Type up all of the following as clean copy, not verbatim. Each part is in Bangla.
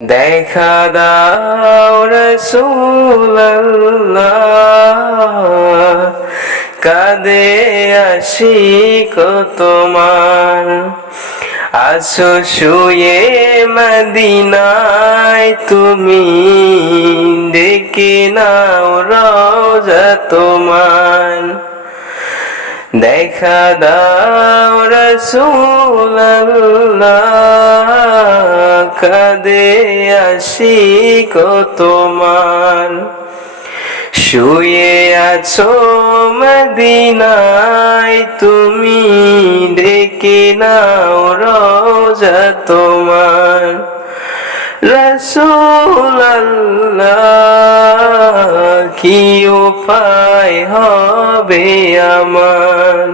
দেখা দাও রাসূলুল্লাহ, কাঁদে আশিক তোমার। আছো শুয়ে মদিনায় তুমি, ডেকে নাও রওজা তোমার। দেখা দাও রাসূলুল্লাহ, কাঁদে আশিক তোমার। শুয়ে আছো মদিনায় তুমি, ডেকে নাও রওজা তোমার। রাসূলুল্লাহ, কি উপায় হবে আমার,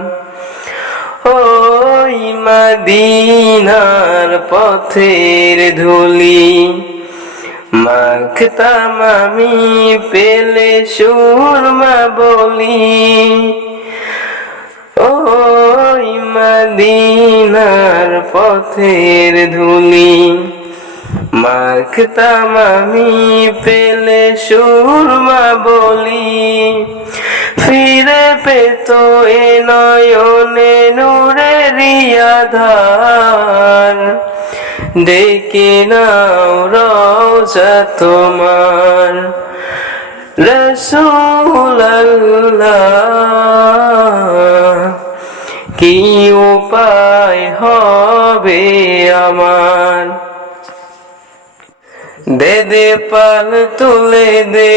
ওই মদিনার পথের ধুলি মাখতাম আমি, পেলে সুরমা বলি। ওই মদিনার পথের ধুলি মাখতাম আমি, পেলে সুরমা বলি। ফিরে পেত এ নয়নে নূরেরি আধার, ডেকে নাও রওজা তোমার। রাসূলুল্লাহ, কি উপায় হবে আমার। দে দে পাল তুলে দে,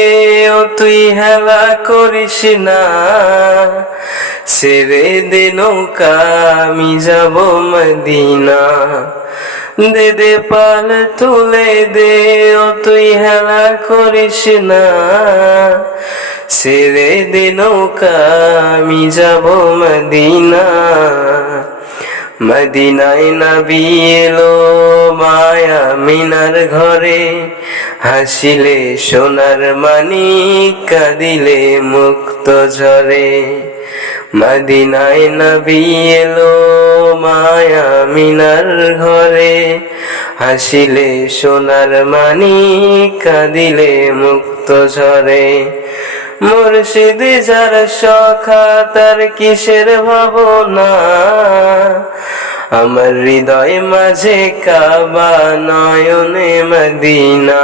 ও তুই হেলা করিস না, ছেড়ে দে নৌকা আমি যাব মদিনা। দে দে পাল তুলে দে, ও তুই হেলা করিস না, ছেড়ে দে নৌকা আমি যাব মদিনা। মদিনায় নবী এলো মায়া মিনার ঘরে, হাসিলে সোনার মানিক, কাঁদিলে মুক্ত ঝরে। মদিনায় নবী এলো মায়া মিনার ঘরে, হাসিলে সোনার মানিক, কাঁদিলে মুক্ত ঝরে। মুর্শিদ যার সখা তার কিসের ভাবনা, আমার হৃদয় মাঝে কাবা নয়নে মদিনা।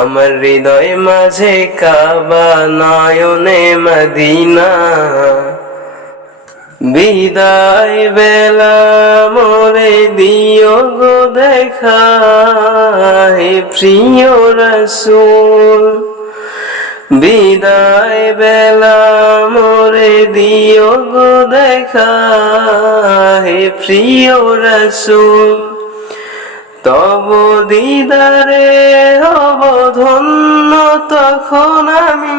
আমার হৃদয় মাঝে কাবা নয়নে মদিনা। বিদায় বেলা মোরে দিও গো দেখা, হে প্রিয় রাসূল। বিদায় বেলা মোরে দিও গো দেখা, হে প্রিয় রাসূল। তব দিদারে হব ধন্য তখন আমি